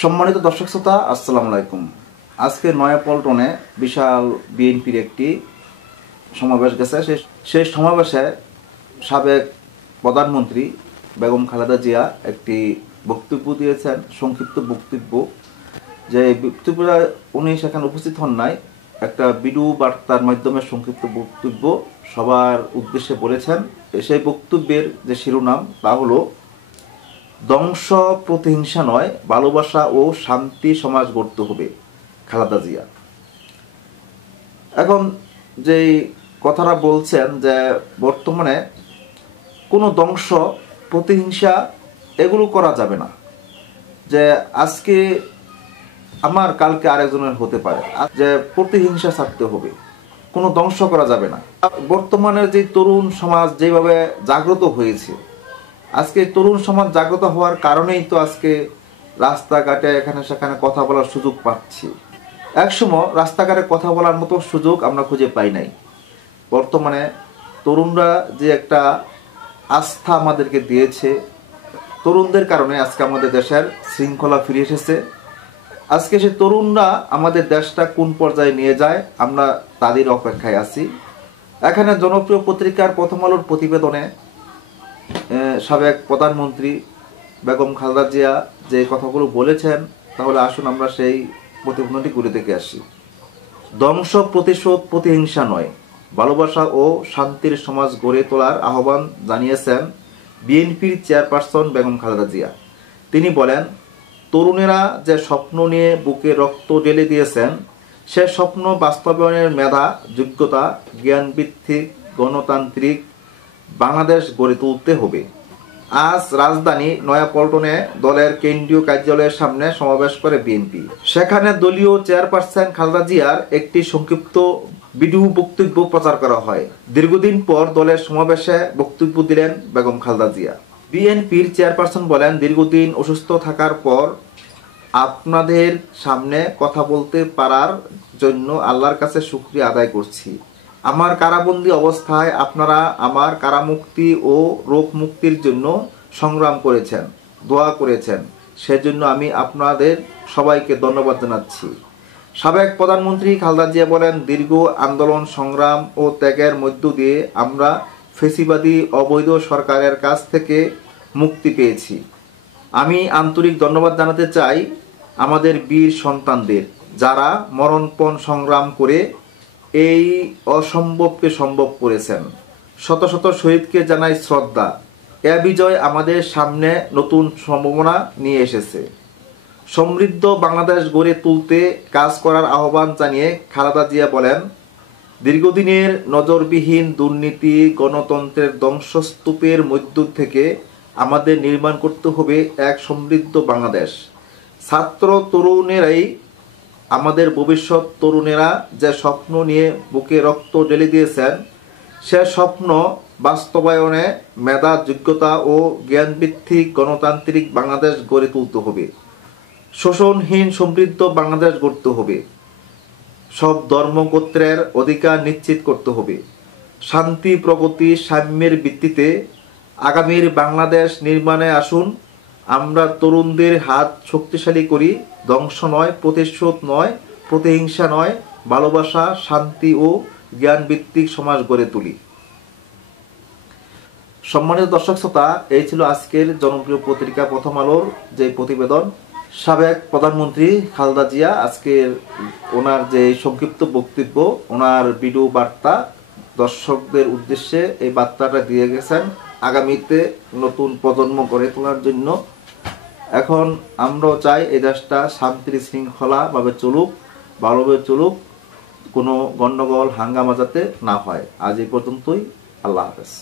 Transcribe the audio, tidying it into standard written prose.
সম্মানিত দর্শক শ্রোতা, আসসালামু আলাইকুম। আজকে নয়াপল্টনে বিশাল বিএনপির একটি সমাবেশ গেছে। সেই সমাবেশে সাবেক প্রধানমন্ত্রী বেগম খালেদা জিয়া একটি বক্তব্য দিয়েছেন, সংক্ষিপ্ত বক্তব্য। যে বক্তব্যটা উনি সেখানে উপস্থিত হন নাই, একটা ভিডিও বার্তার মাধ্যমে সংক্ষিপ্ত বক্তব্য সবার উদ্দেশ্যে বলেছেন। সেই বক্তব্যের যে শিরোনাম তা হলো ধ্বংস প্রতিহিংসা নয়, ভালোবাসা ও শান্তি সমাজ গড়তে হবে, খালেদা জিয়া। এখন যেই কথাটা বলছেন যে বর্তমানে কোনো ধ্বংস প্রতিহিংসা এগুলো করা যাবে না, যে আজকে আমার কালকে আরেকজনের হতে পারে, যে প্রতিহিংসা ছাড়তে হবে, কোনো ধ্বংস করা যাবে না। বর্তমানের যে তরুণ সমাজ যেভাবে জাগ্রত হয়েছে, আজকে তরুণ সমাজ জাগ্রত হওয়ার কারণেই তো আজকে রাস্তাঘাটে এখানে সেখানে কথা বলার সুযোগ পাচ্ছি। একসময় রাস্তাঘাটে কথা বলার মতো সুযোগ আমরা খুঁজে পাই নাই। বর্তমানে তরুণরা যে একটা আস্থা আমাদেরকে দিয়েছে, তরুণদের কারণে আজকে আমাদের দেশের শৃঙ্খলা ফিরে এসেছে। আজকে সে তরুণরা আমাদের দেশটা কোন পর্যায়ে নিয়ে যায় আমরা তাদের অপেক্ষায় আছি। এখানে জনপ্রিয় পত্রিকার প্রথম আলোর প্রতিবেদনে সাবেক প্রধানমন্ত্রী বেগম খালেদা জিয়া যে কথাগুলো বলেছেন, তাহলে আসুন আমরা সেই প্রতিবেদনটি ঘুরে দেখে আসি। ধ্বংস, প্রতিশোধ, প্রতিহিংসা নয়, ভালোবাসা ও শান্তির সমাজ গড়ে তোলার আহ্বান জানিয়েছেন বিএনপির চেয়ারপারসন বেগম খালেদা জিয়া। তিনি বলেন, তরুণেরা যে স্বপ্ন নিয়ে বুকে রক্ত ঢেলে দিয়েছেন, সে স্বপ্ন বাস্তবায়নের মেধা, যোগ্যতা, জ্ঞানভিত্তিক গণতান্ত্রিক বাংলাদেশ গড়ে তুলতে হবে। আজ রাজধানী নয়াপল্টনে দলের কেন্দ্রীয় কার্যালয়ের সামনে সমাবেশ করে বিএনপি। সেখানে দলীয় চেয়ারপারসন খালেদা জিয়ার একটি সংক্ষিপ্ত ভিডিও বক্তব্য প্রচার করা হয়। দীর্ঘদিন পর দলের সমাবেশে বক্তব্য দিলেন বেগম খালেদা জিয়া। বিএনপির চেয়ারপারসন বলেন, দীর্ঘদিন অসুস্থ থাকার পর আপনাদের সামনে কথা বলতে পারার জন্য আল্লাহর কাছে শুকরিয়া আদায় করছি। আমার কারাবন্দী অবস্থায় আপনারা আমার কারামুক্তি ও রোগ মুক্তির জন্য সংগ্রাম করেছেন, দোয়া করেছেন, সেজন্য আমি আপনাদের সবাইকে ধন্যবাদ জানাচ্ছি। সাবেক প্রধানমন্ত্রী খালেদা জিয়া বলেন, দীর্ঘ আন্দোলন, সংগ্রাম ও ত্যাগের মধ্য দিয়ে আমরা ফ্যাসিবাদী অবৈধ সরকারের কাছ থেকে মুক্তি পেয়েছি। আমি আন্তরিক ধন্যবাদ জানাতে চাই আমাদের বীর সন্তানদের, যারা মরণপণ সংগ্রাম করে এই অসম্ভবকে সম্ভব করেছেন। শত শত শহীদকে জানাই শ্রদ্ধা। এ বিজয় আমাদের সামনে নতুন সম্ভাবনা নিয়ে এসেছে। সমৃদ্ধ বাংলাদেশ গড়ে তুলতে কাজ করার আহ্বান জানিয়ে খালেদা জিয়া বলেন, দীর্ঘদিনের নজরবিহীন দুর্নীতি, গণতন্ত্রের ধ্বংসস্তূপের মধ্য থেকে আমাদের নির্মাণ করতে হবে এক সমৃদ্ধ বাংলাদেশ। ছাত্র তরুণেরাই আমাদের ভবিষ্যৎ। তরুণেরা যে স্বপ্ন নিয়ে বুকে রক্ত ঢেলে দিয়েছেন, সে স্বপ্ন বাস্তবায়নে মেধা, যোগ্যতা ও জ্ঞানভিত্তিক গণতান্ত্রিক বাংলাদেশ গড়ে তুলতে হবে। শোষণহীন সমৃদ্ধ বাংলাদেশ গড়তে হবে। সব ধর্মগোত্রের অধিকার নিশ্চিত করতে হবে। শান্তি, প্রগতি, সাম্যের ভিত্তিতে আগামীর বাংলাদেশ নির্মাণে আসুন আমরা তরুণদের হাত শক্তিশালী করি। ধ্বংস নয়, প্রতিশোধ নয়, প্রতিহিংসা নয়, ভালোবাসা, শান্তি ও জ্ঞানভিত্তিক সমাজ গড়ে তুলি। সম্মানিত দর্শক শ্রোতা, এই ছিল আজকের জনপ্রিয় পত্রিকা প্রথম আলোর যে প্রতিবেদন। সাবেক প্রধানমন্ত্রী খালেদা জিয়া আজকের ওনার যে সংক্ষিপ্ত বক্তব্য, ওনার ভিডিও বার্তা দর্শকদের উদ্দেশ্যে এই বার্তাটা দিয়ে গেছেন আগামীতে নতুন প্রজন্ম গড়ে তোলার জন্য। এখন আমরাও চাই এই দেশটা শান্তির শৃঙ্খলাভাবে চলুক, ভালোভাবে চলুক, কোনো গণ্ডগোল হাঙ্গামা যাতে না হয়। আজ এই পর্যন্তই। আল্লাহ হাফেজ।